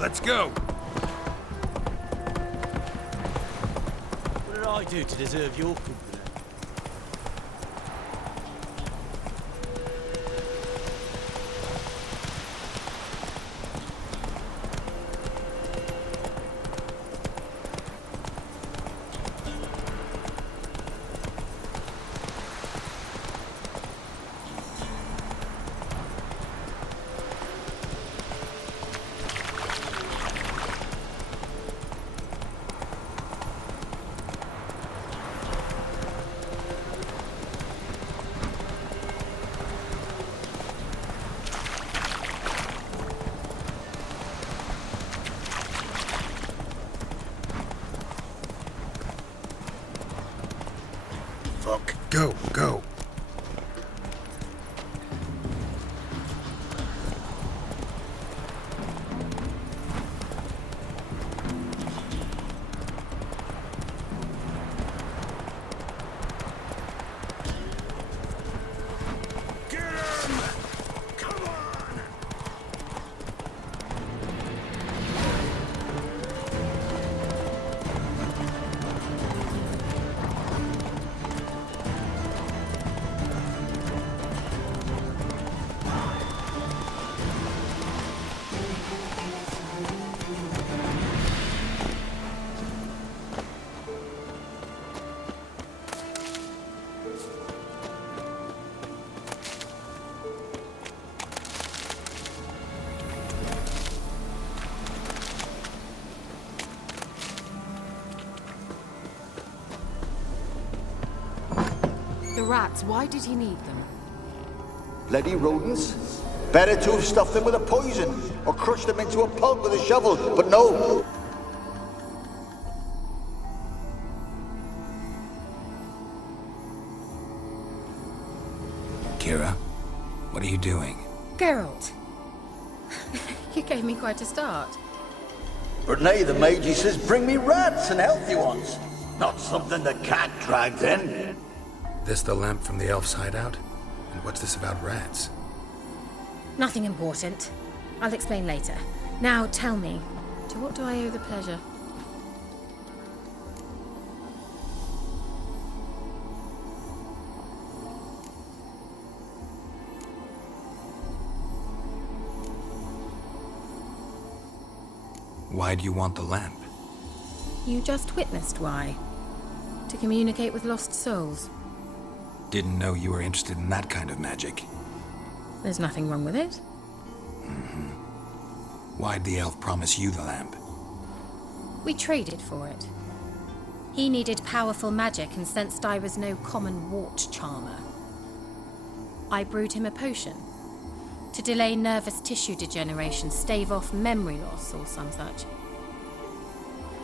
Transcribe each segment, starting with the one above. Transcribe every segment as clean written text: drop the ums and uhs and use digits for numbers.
Let's go. What did I do to deserve your company? Fuck. Go, go. The rats, why did he need them? Bloody rodents. Better to have stuffed them with a poison, or crushed them into a pulp with a shovel, but no. Kira, what are you doing? Geralt. You gave me quite a start. But nay, the mage, he says, bring me rats and healthy ones. Not something the cat dragged in. This the lamp from the elf's hideout? And what's this about rats? Nothing important. I'll explain later. Now tell me, to what do I owe the pleasure? Why do you want the lamp? You just witnessed why. To communicate with lost souls. Didn't know you were interested in that kind of magic. There's nothing wrong with it. Why'd the elf promise you the lamp? We traded for it. He needed powerful magic and sensed I was no common wart charmer. I brewed him a potion. To delay nervous tissue degeneration, stave off memory loss or some such.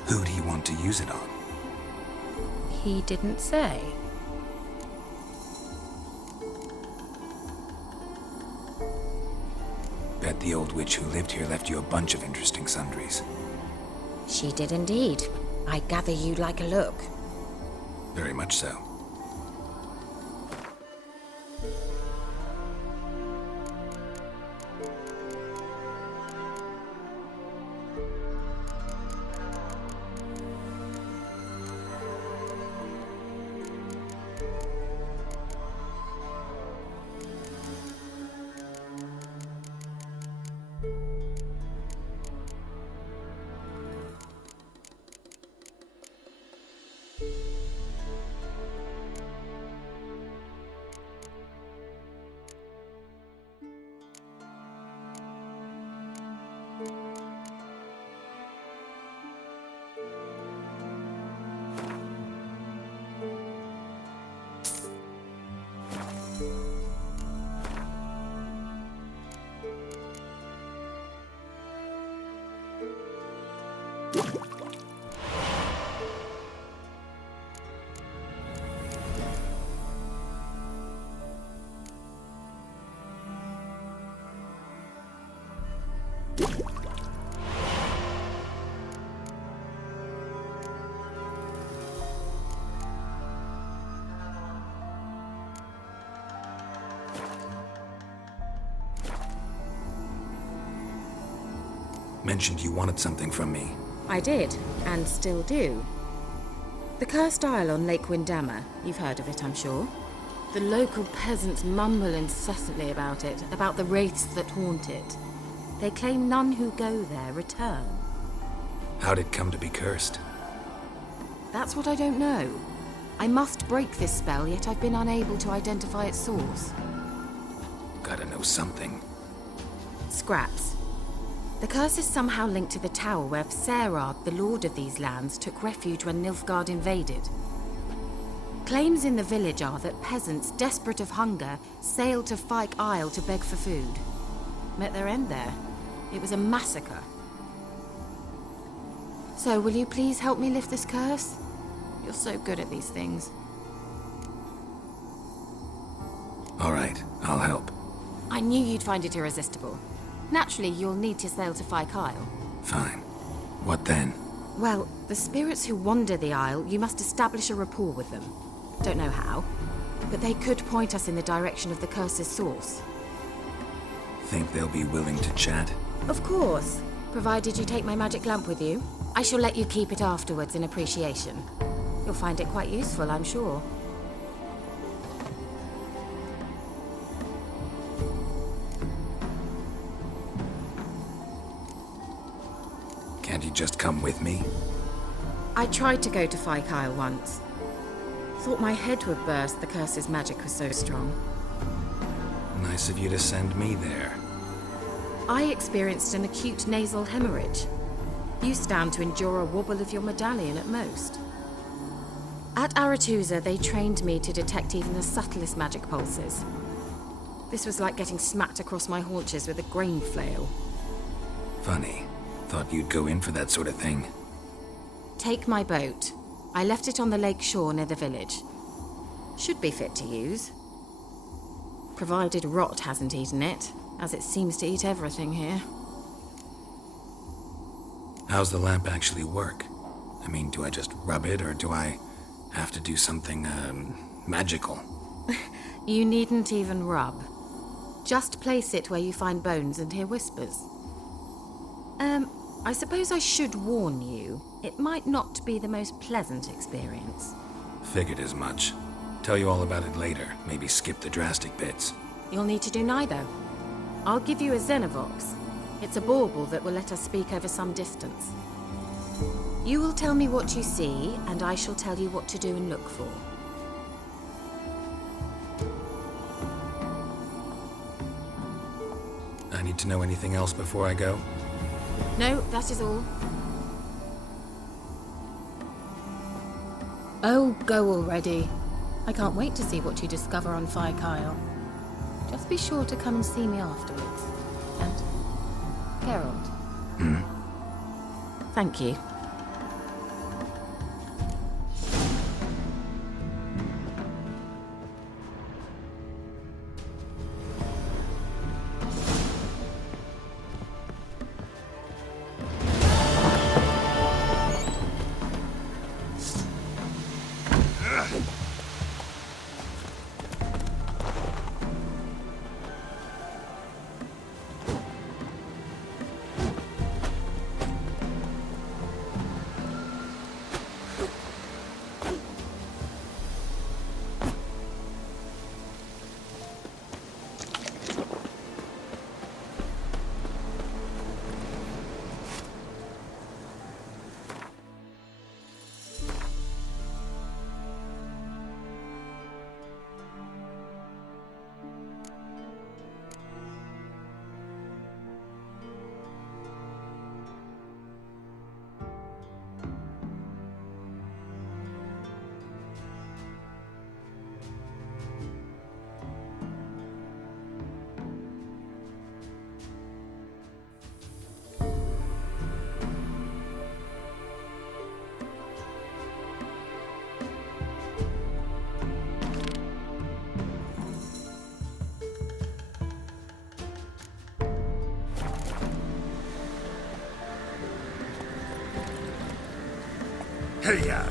Who'd he want to use it on? He didn't say. Bet the old witch who lived here left you a bunch of interesting sundries. She did indeed. I gather you'd like a look. Very much so. mentioned you wanted something from me. I did, and still do. The cursed isle on Lake Windammer, you've heard of it, I'm sure. The local peasants mumble incessantly about it, about the wraiths that haunt it. They claim none who go there return. How'd it come to be cursed? That's what I don't know. I must break this spell, yet I've been unable to identify its source. Gotta know something. Scraps. The curse is somehow linked to the tower where Serad, the lord of these lands, took refuge when Nilfgaard invaded. Claims in the village are that peasants, desperate of hunger, sailed to Fyke Isle to beg for food. Met their end there. It was a massacre. So, will you please help me lift this curse? You're so good at these things. All right, I'll help. I knew you'd find it irresistible. Naturally, you'll need to sail to Fyke Isle. Fine. What then? Well, the spirits who wander the isle, you must establish a rapport with them. Don't know how, but they could point us in the direction of the curse's source. Think they'll be willing to chat? Of course, provided you take my magic lamp with you. I shall let you keep it afterwards in appreciation. You'll find it quite useful, I'm sure. Can't you just come with me? I tried to go to Fyke Isle once. Thought my head would burst, the curse's magic was so strong. Nice of you to send me there. I experienced an acute nasal hemorrhage. You stand to endure a wobble of your medallion at most. At Aretusa, they trained me to detect even the subtlest magic pulses. This was like getting smacked across my haunches with a grain flail. Funny. Thought you'd go in for that sort of thing. Take my boat. I left it on the lake shore near the village. Should be fit to use. Provided rot hasn't eaten it, as it seems to eat everything here. How's the lamp actually work? I mean, do I just rub it, or do I have to do something, magical? You needn't even rub. Just place it where you find bones and hear whispers. I suppose I should warn you. It might not be the most pleasant experience. Figured as much. Tell you all about it later. Maybe skip the drastic bits. You'll need to do neither. I'll give you a Xenovox. It's a bauble that will let us speak over some distance. You will tell me what you see, and I shall tell you what to do and look for. I need to know anything else before I go? No, that is all. Oh, go already. I can't wait to see what you discover on Fyke Isle. Just be sure to come and see me afterwards. And Geralt. Thank you. Hey-ya!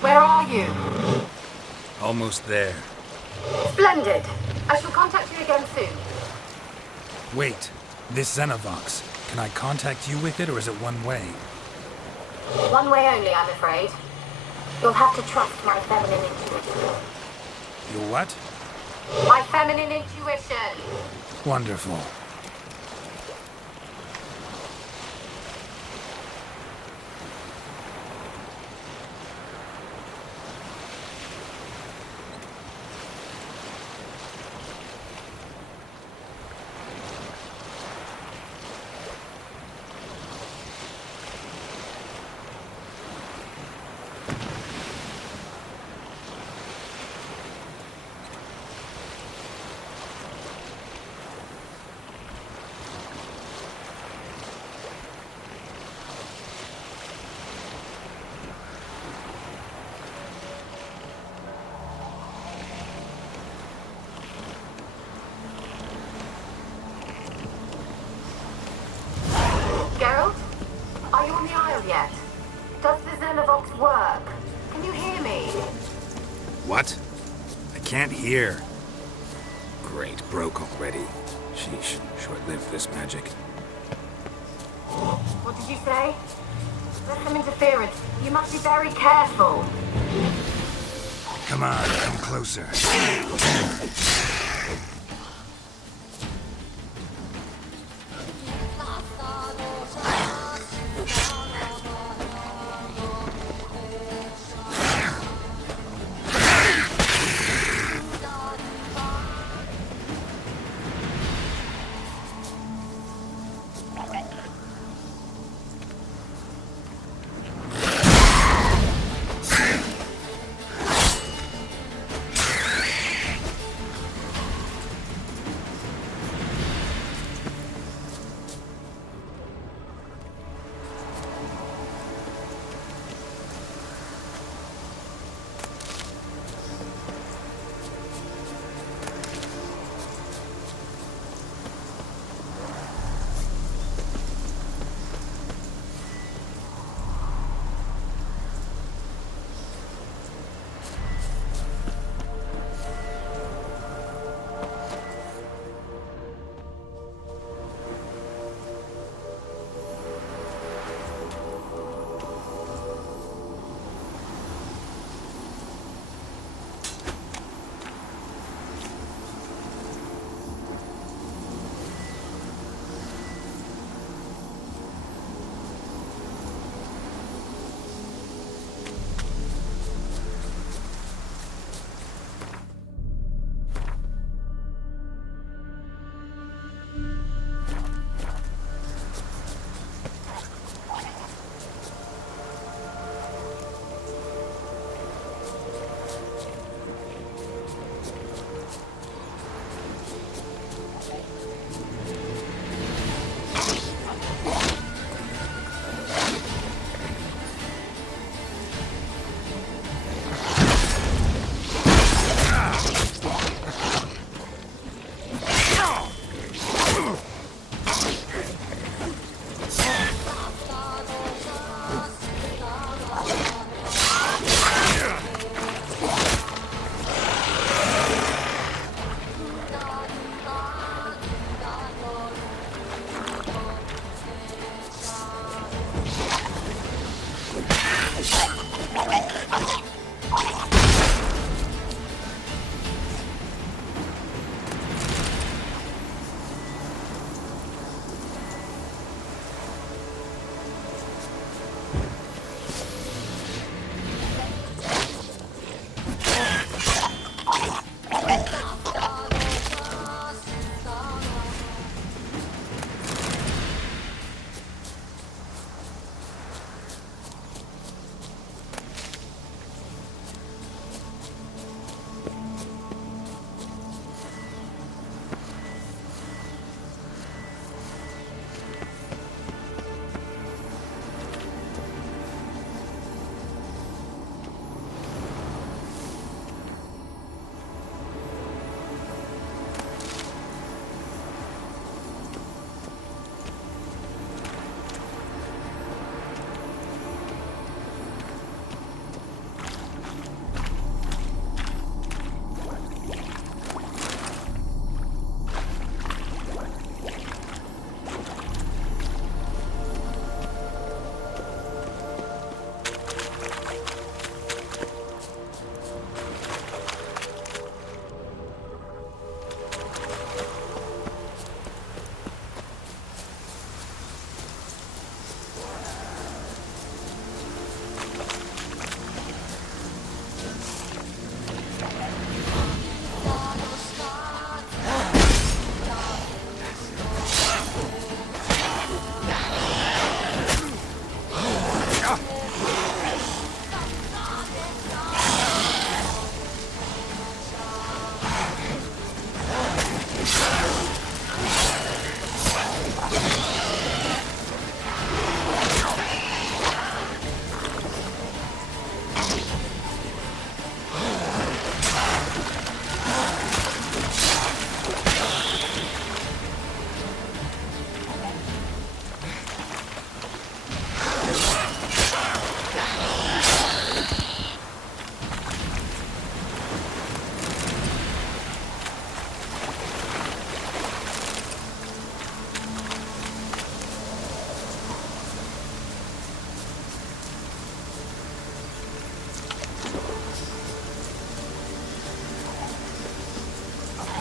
Where are you? Almost there. Splendid. I shall contact you again soon. Wait, this Xenovox. Can I contact you with it, or is it one way? One way only, I'm afraid. You'll have to trust my feminine intuition. Your what? My feminine intuition! Wonderful. Geralt? Are you on the Isle yet? Does the Xenovox work? Can you hear me? What? I can't hear. Great, broke already. Sheesh, short-lived this magic. What did you say? There's some interference. You must be very careful. Come on, come closer.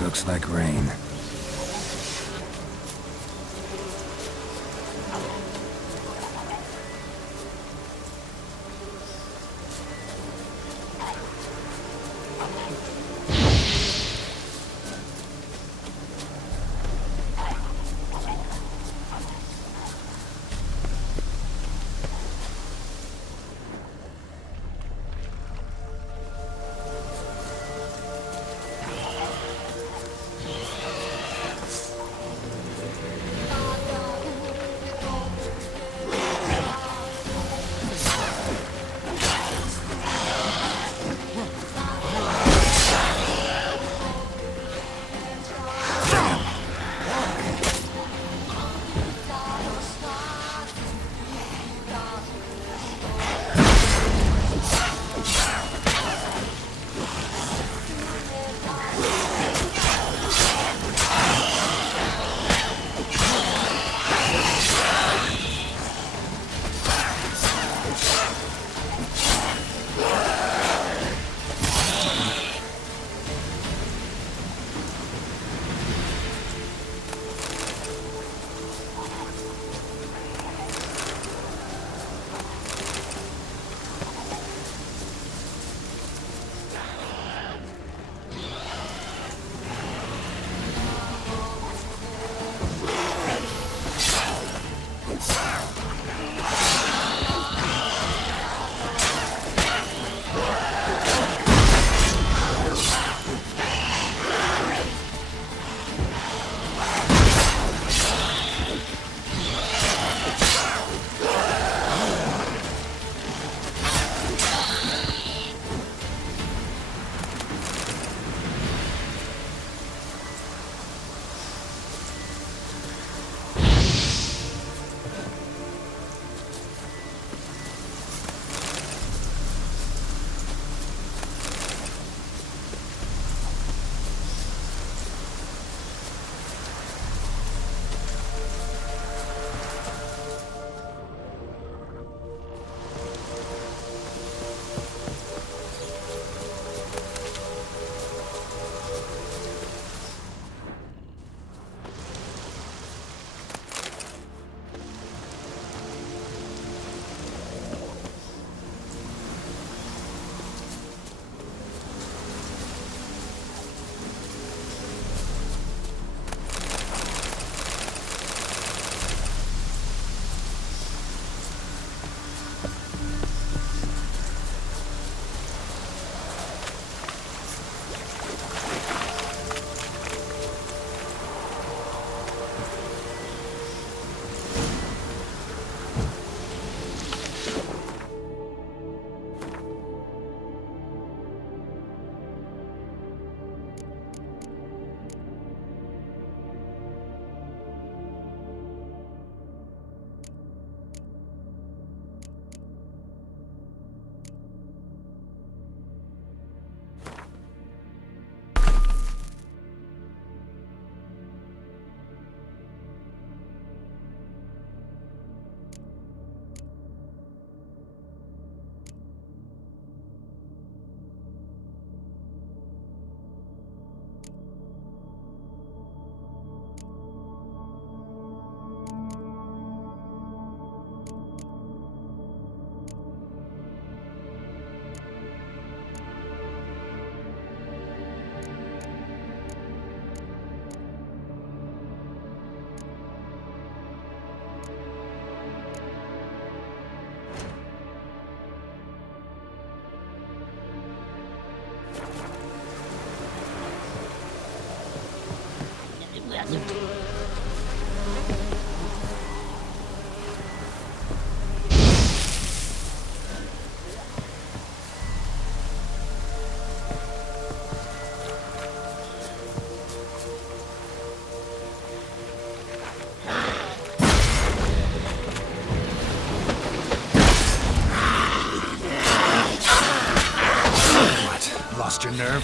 Looks like rain. Lost your nerve?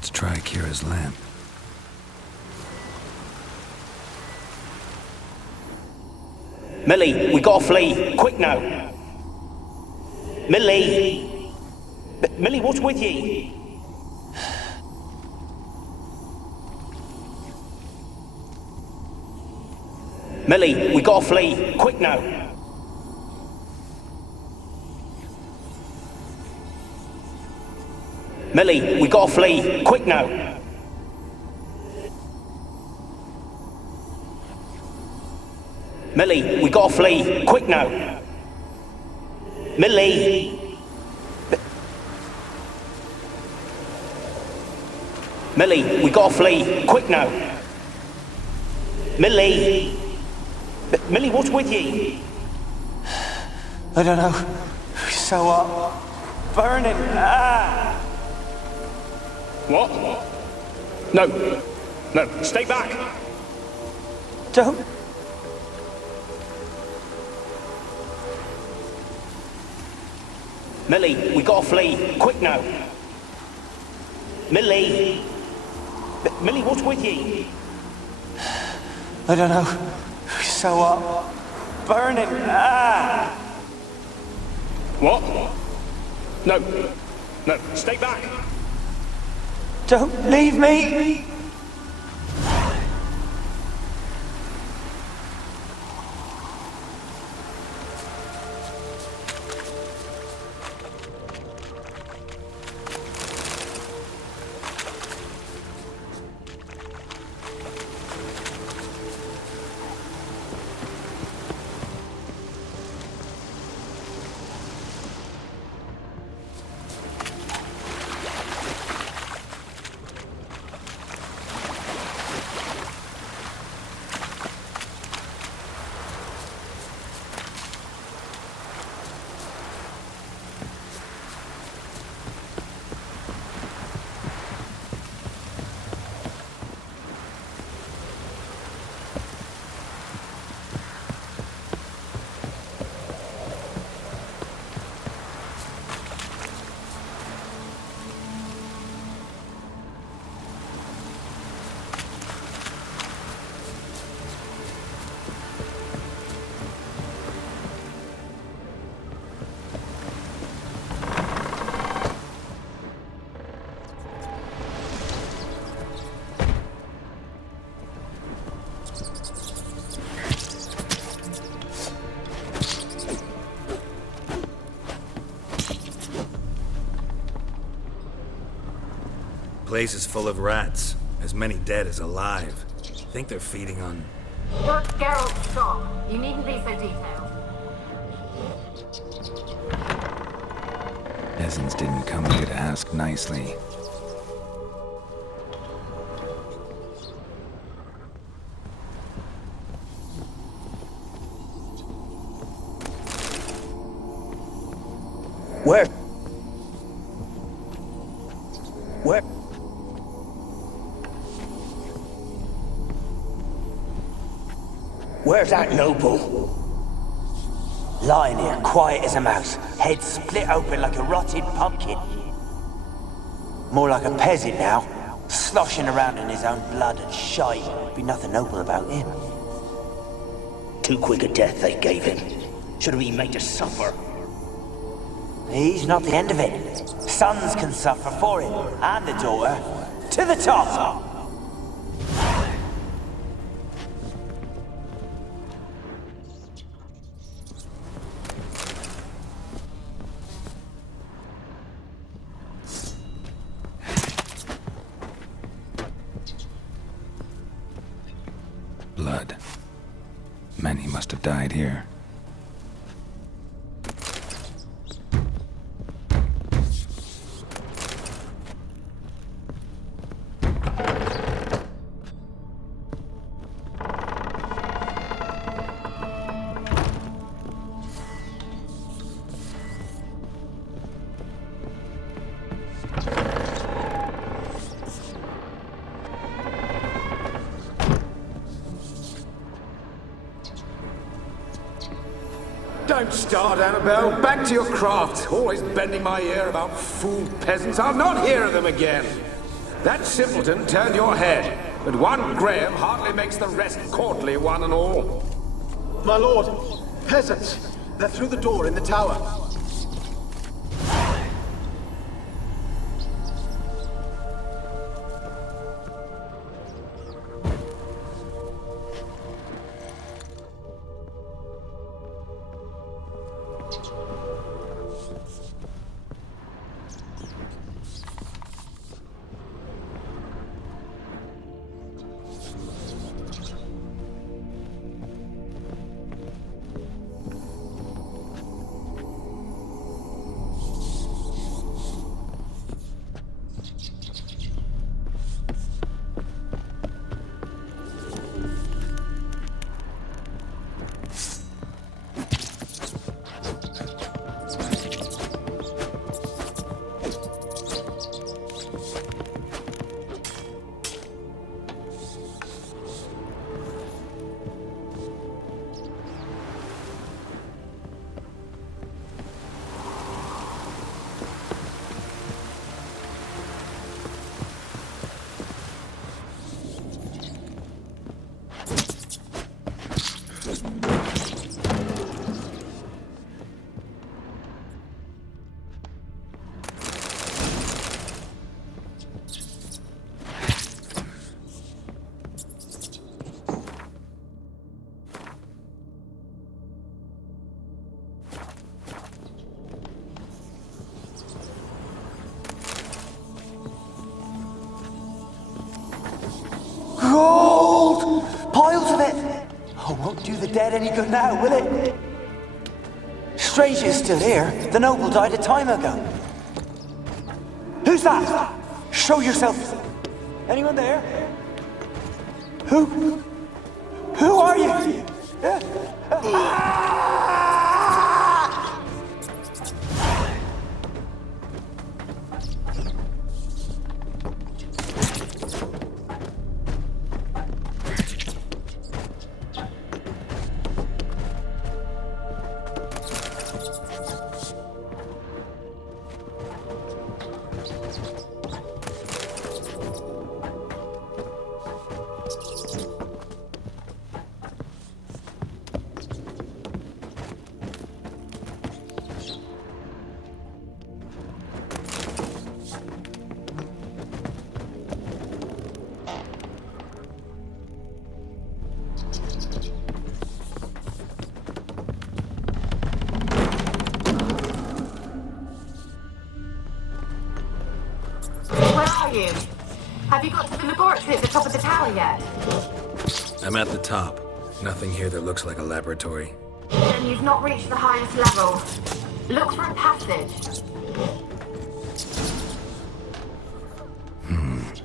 Let's try Kira's lamp. Millie, we gotta flee. Quick now. Millie! Millie, what's with ye? Millie, we gotta flee. Quick now. Millie, we gotta flee. Quick now. Millie, we gotta flee. Quick now. Millie! Millie, we gotta flee. Quick now. Millie! Millie, what's with ye? I don't know. So burning. Ah! What? No. No, stay back. Don't. Millie, we gotta flee. Quick now. Millie! Millie, what's with ye? I don't know. So burning. Ah! What? No. No, stay back. Don't leave me. Place is full of rats. As many dead as alive. Think they're feeding on... Look, Geralt, stop. You needn't be so detailed. Peasants didn't come here to ask nicely. Where? Where's that noble? Lying here, quiet as a mouse, head split open like a rotted pumpkin. More like a peasant now, sloshing around in his own blood and shite. Be nothing noble about him. Too quick a death they gave him. Should have been made to suffer. He's not the end of it. Sons can suffer for him, and the daughter. To the top! Blood. Many must have died here. Don't start, Annabelle. Back to your craft. Always bending my ear about fool peasants. I'll not hear of them again. That simpleton turned your head, but one Graham hardly makes the rest courtly, one and all. My lord, peasants! They're through the door in the tower. Gold! Piles of it! Oh, won't do the dead any good now, will it? Strange it's still here. The noble died a time ago. Who's that? Show yourself. Anyone there? Who? Who are you? Have you got to the laboratory at the top of the tower yet? I'm at the top. Nothing here that looks like a laboratory. Then you've not reached the highest level. Look for a passage.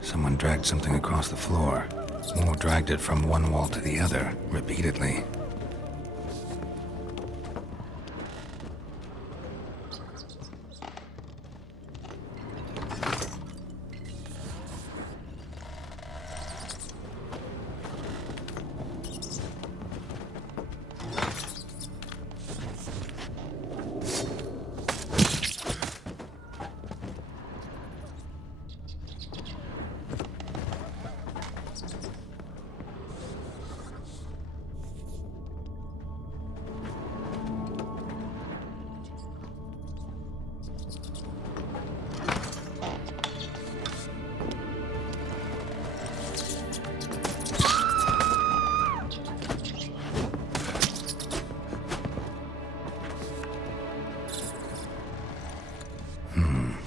Someone dragged something across the floor. Or dragged it from one wall to the other, repeatedly.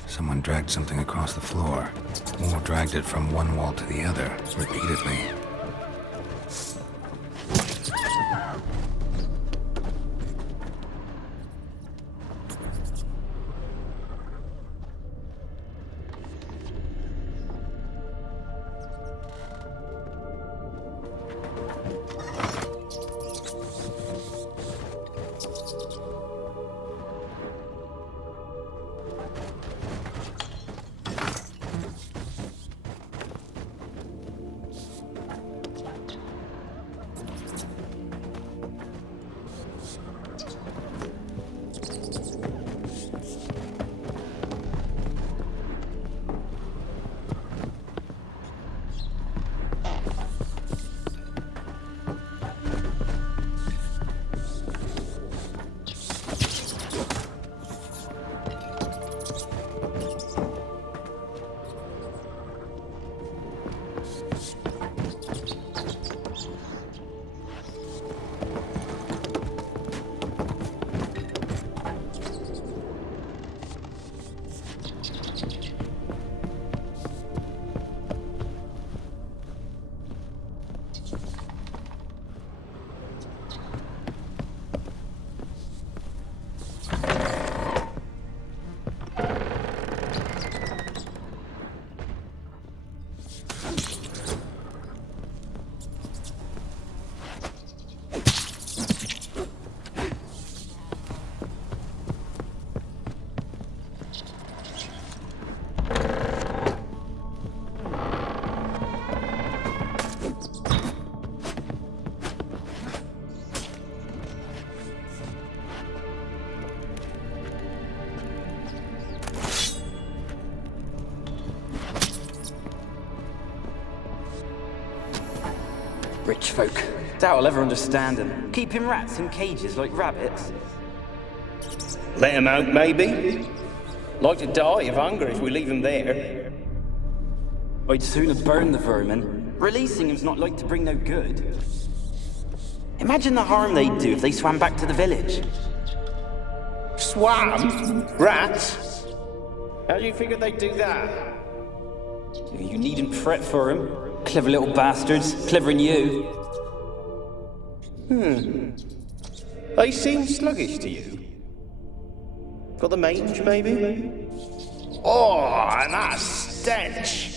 Someone dragged something across the floor, or dragged it from one wall to the other, repeatedly. Rich folk. Doubt I'll ever understand them. Keeping rats in cages like rabbits. Let him out, maybe? Like to die of hunger if we leave him there. I'd sooner burn the vermin. Releasing him's not like to bring no good. Imagine the harm they'd do if they swam back to the village. Swam? Rats? How do you figure they'd do that? You needn't fret for him. Clever little bastards. Clever'n you. They seem sluggish to you. Got the mange, maybe? Oh, and that stench!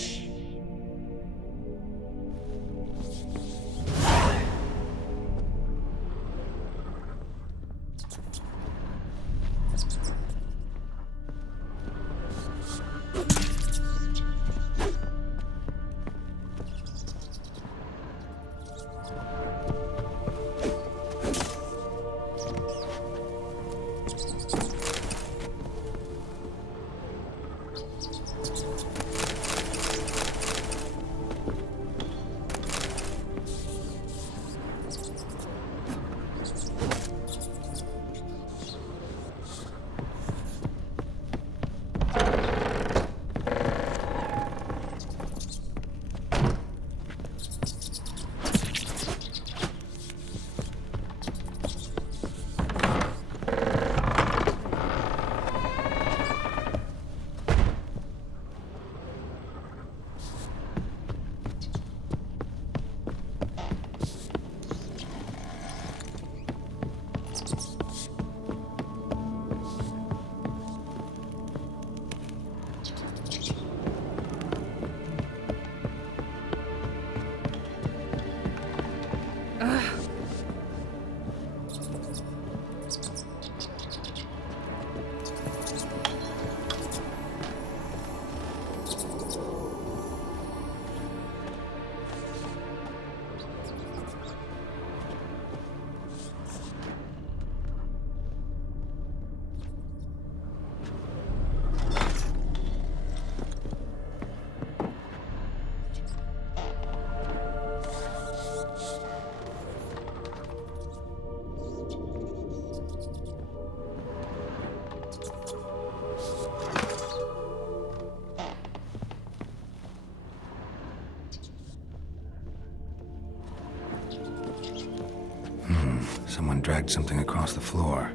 Someone dragged something across the floor,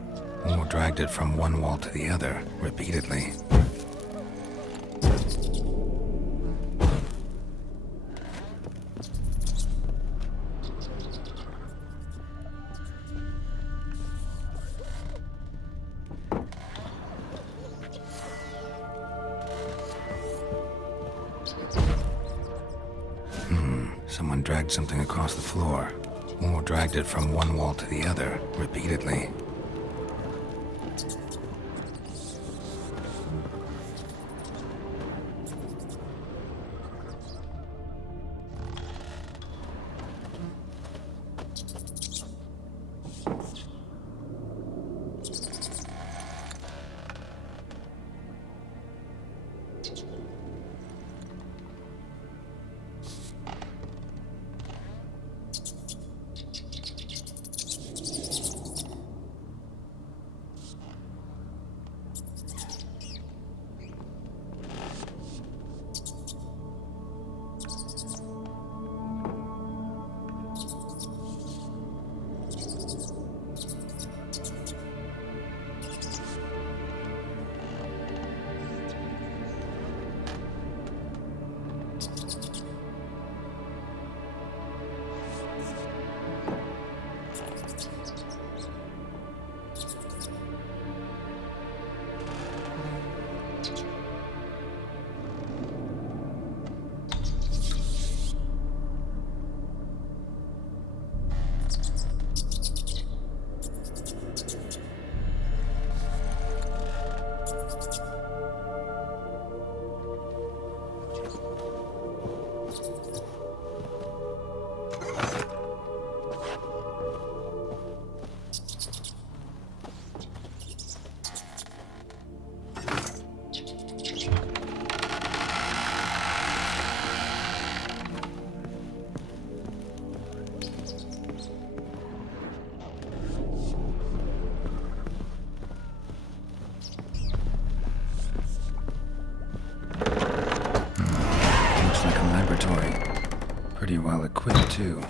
or dragged it from one wall to the other, repeatedly. Someone dragged something across the floor, or dragged it from one wall to the other, repeatedly. too.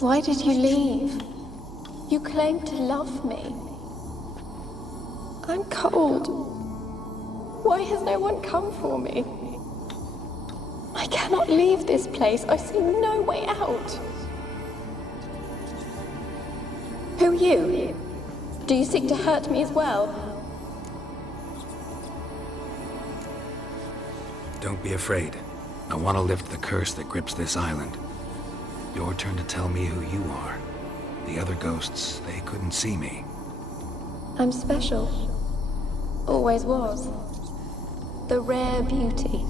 Why did you leave? You claimed to love me. I'm cold. Why has no one come for me? I cannot leave this place. I see no way out. Who are you? Do you seek to hurt me as well? Don't be afraid. I want to lift the curse that grips this island. Your turn to tell me who you are. The other ghosts, they couldn't see me. I'm special. Always was. The rare beauty.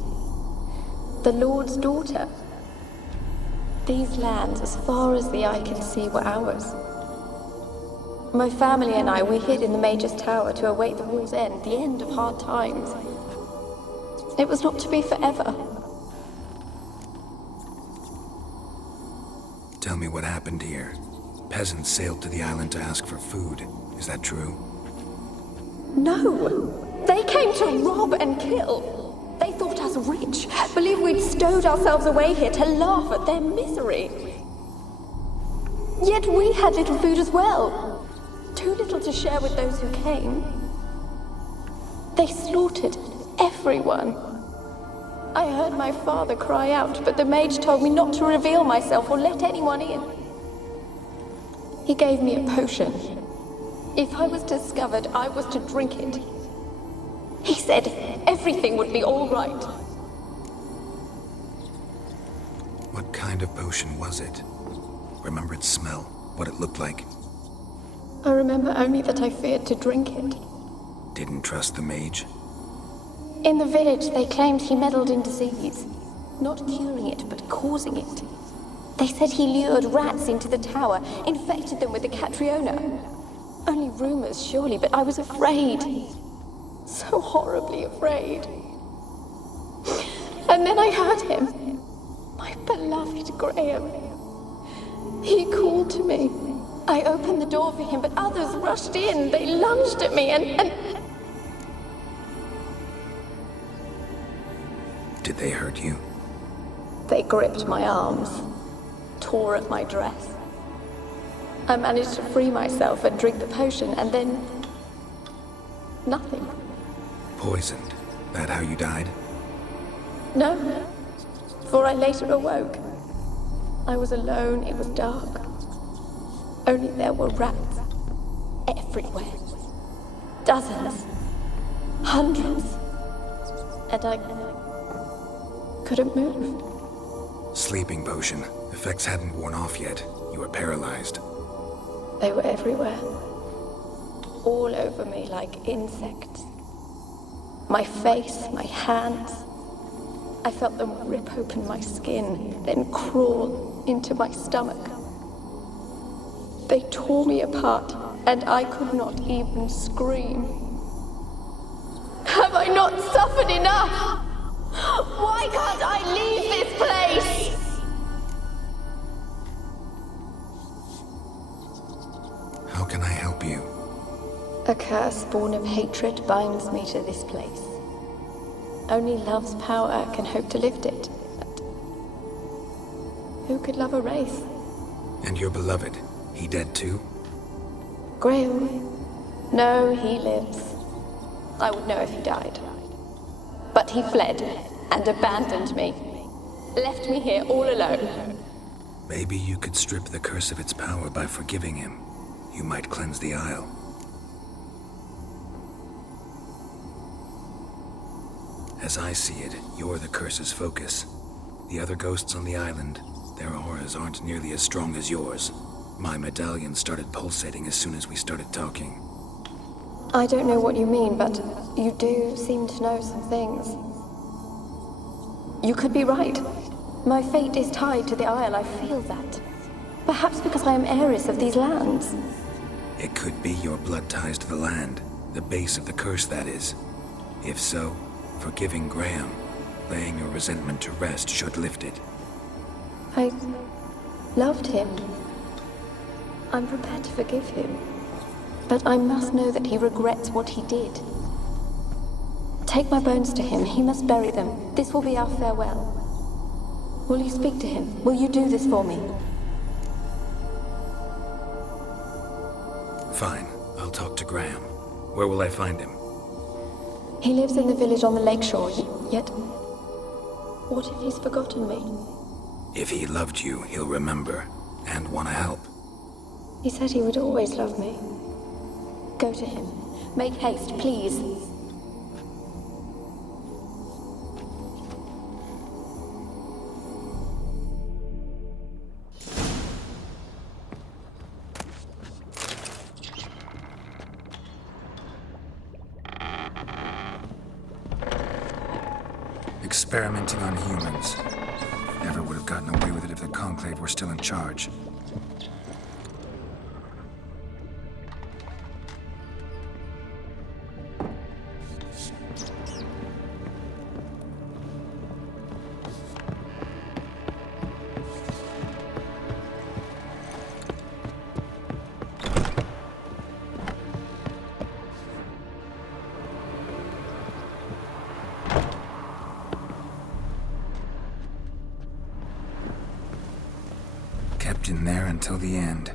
The Lord's daughter. These lands, as far as the eye can see, were ours. My family and I, we hid in the Major's tower to await the war's end, the end of hard times. It was not to be forever. Tell me what happened here. Peasants sailed to the island to ask for food. Is that true? No! They came to rob and kill. They thought us rich, believed we'd stowed ourselves away here to laugh at their misery. Yet we had little food as well. Too little to share with those who came. They slaughtered everyone. I heard my father cry out, but the mage told me not to reveal myself or let anyone in. He gave me a potion. If I was discovered, I was to drink it. He said everything would be all right. What kind of potion was it? Remember its smell? What it looked like? I remember only that I feared to drink it. Didn't trust the mage? In the village, they claimed he meddled in disease. Not curing it, but causing it. They said he lured rats into the tower, infected them with the Catriona. Only rumors, surely, but I was afraid. So horribly afraid. And then I heard him. My beloved Graham. He called to me. I opened the door for him, but others rushed in. They lunged at me and... Did they hurt you? They gripped my arms, tore at my dress. I managed to free myself and drink the potion, and then... nothing. Poisoned? That how you died? No, for I later awoke. I was alone, it was dark. Only there were rats everywhere. Dozens. Hundreds. And I couldn't move. Sleeping potion. Effects hadn't worn off yet. You were paralyzed. They were everywhere. All over me like insects. My face, my hands. I felt them rip open my skin, then crawl into my stomach. They tore me apart, and I could not even scream. Have I not suffered enough? Why can't I leave this place? How can I help you? A curse born of hatred binds me to this place. Only love's power can hope to lift it. But who could love a wraith? And your beloved, he dead too? Graham? No, he lives. I would know if he died. But he fled and abandoned me. Left me here all alone. Maybe you could strip the curse of its power by forgiving him. You might cleanse the Isle. As I see it, you're the curse's focus. The other ghosts on the island, their auras aren't nearly as strong as yours. My medallion started pulsating as soon as we started talking. I don't know what you mean, but you do seem to know some things. You could be right. My fate is tied to the Isle, I feel that. Perhaps because I am heiress of these lands. It could be your blood ties to the land, the base of the curse, that is. If so, forgiving Graham, laying your resentment to rest should lift it. I loved him. I'm prepared to forgive him. But I must know that he regrets what he did. Take my bones to him. He must bury them. This will be our farewell. Will you speak to him? Will you do this for me? Fine. I'll talk to Graham. Where will I find him? He lives in the village on the lakeshore, yet... what if he's forgotten me? If he loved you, he'll remember, and want to help. He said he would always love me. Go to him. Make haste, please. Experimenting on humans. Never would have gotten away with it if the Conclave were still in charge. Kept in there until the end.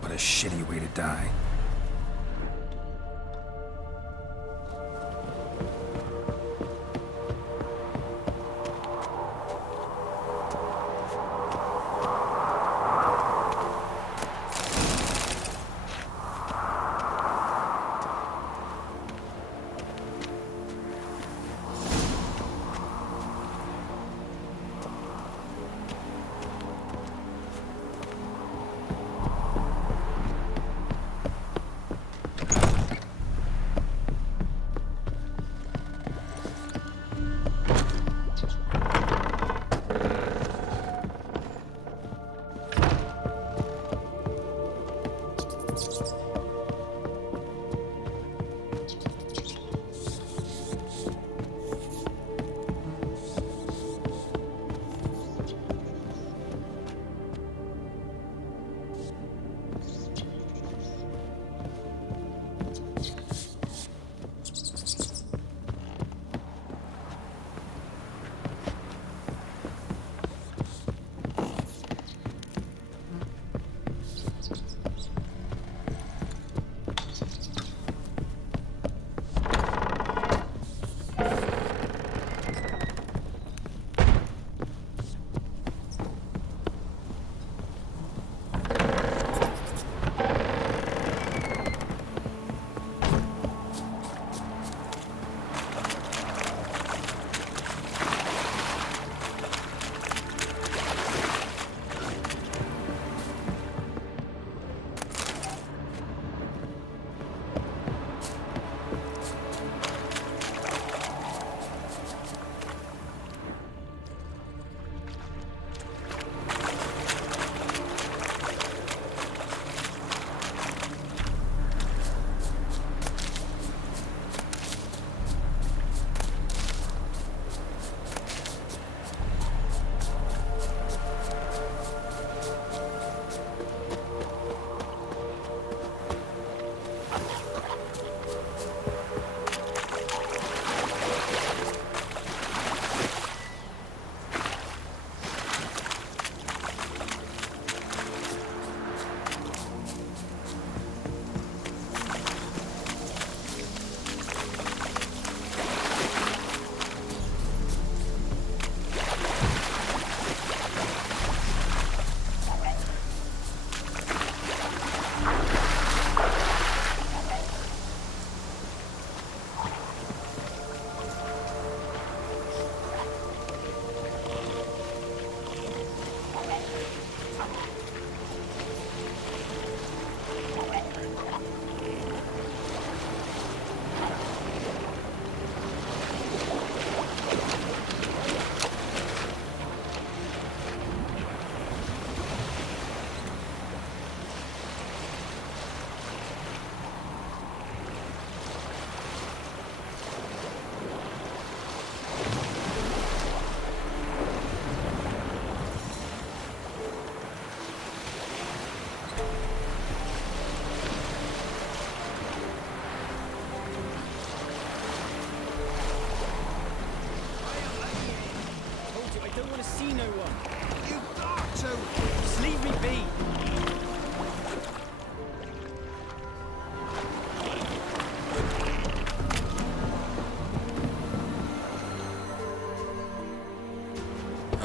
What a shitty way to die.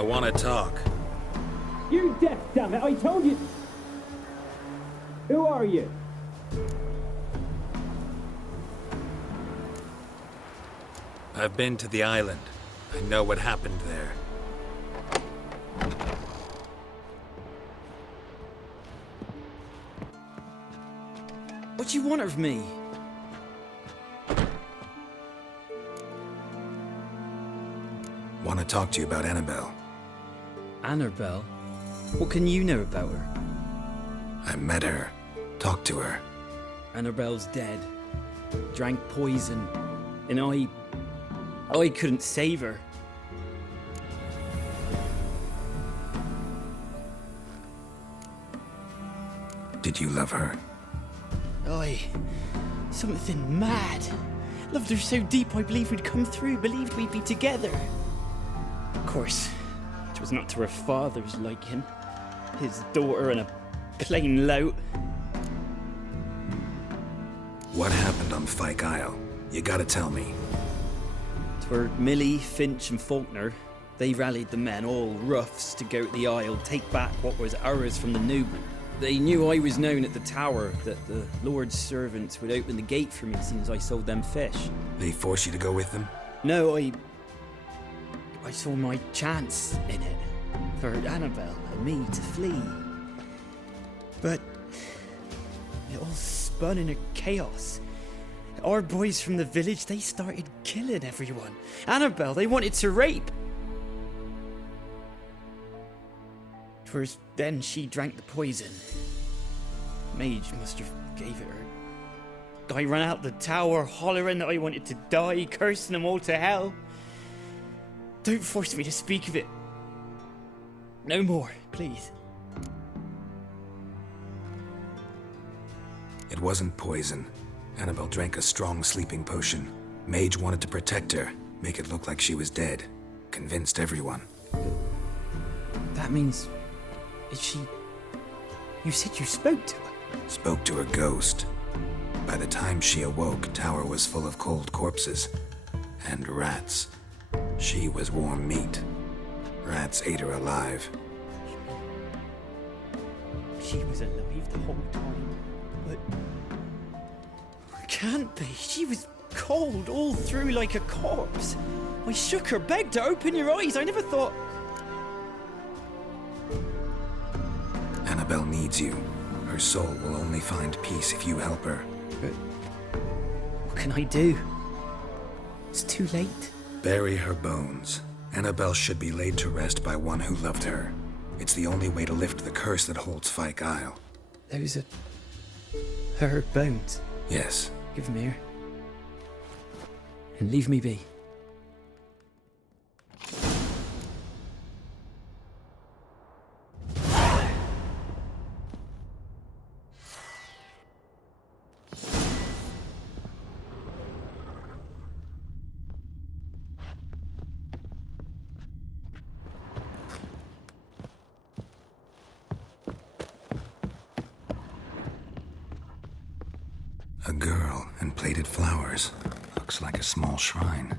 I want to talk. You deaf, damn it! I told you. Who are you? I've been to the island. I know what happened there. What do you want of me? talk to you about Annabelle. Annabelle? What can you know about her? I met her. Talked to her. Annabelle's dead. Drank poison. And I couldn't save her. Did you love her? Something mad. Loved her so deep I believed we'd come through, believed we'd be together. Of course, it was not to her father's liking. His daughter and a plain lout. What happened on Fyke Isle? You gotta tell me. 'Twere Millie, Finch and Faulkner. They rallied the men, all roughs, to go to the Isle, take back what was ours from the noblemen. They knew I was known at the tower, that the Lord's servants would open the gate for me as soon as I sold them fish. They forced you to go with them? No, I saw my chance in it, for Annabelle and me to flee. But it all spun in a chaos. Our boys from the village, they started killing everyone. Annabelle, they wanted to rape. 'Twas then she drank the poison. Mage must have gave it her. I ran out the tower, hollering that I wanted to die, cursing them all to hell. Don't force me to speak of it. No more, please. It wasn't poison. Annabelle drank a strong sleeping potion. Mage wanted to protect her, make it look like she was dead. Convinced everyone. That means... Is she... You said you spoke to her? Spoke to her ghost. By the time she awoke, tower was full of cold corpses. And rats. She was warm meat. Rats ate her alive. She was alive the whole time, but... Can't be. She was cold all through like a corpse. I shook her, begged her, open your eyes. I never thought... Annabelle needs you. Her soul will only find peace if you help her. But what can I do? It's too late. Bury her bones. Annabelle should be laid to rest by one who loved her. It's the only way to lift the curse that holds Fyke Isle. Those are... her bones? Yes. Give them here. And leave me be. A girl and plated flowers. Looks like a small shrine.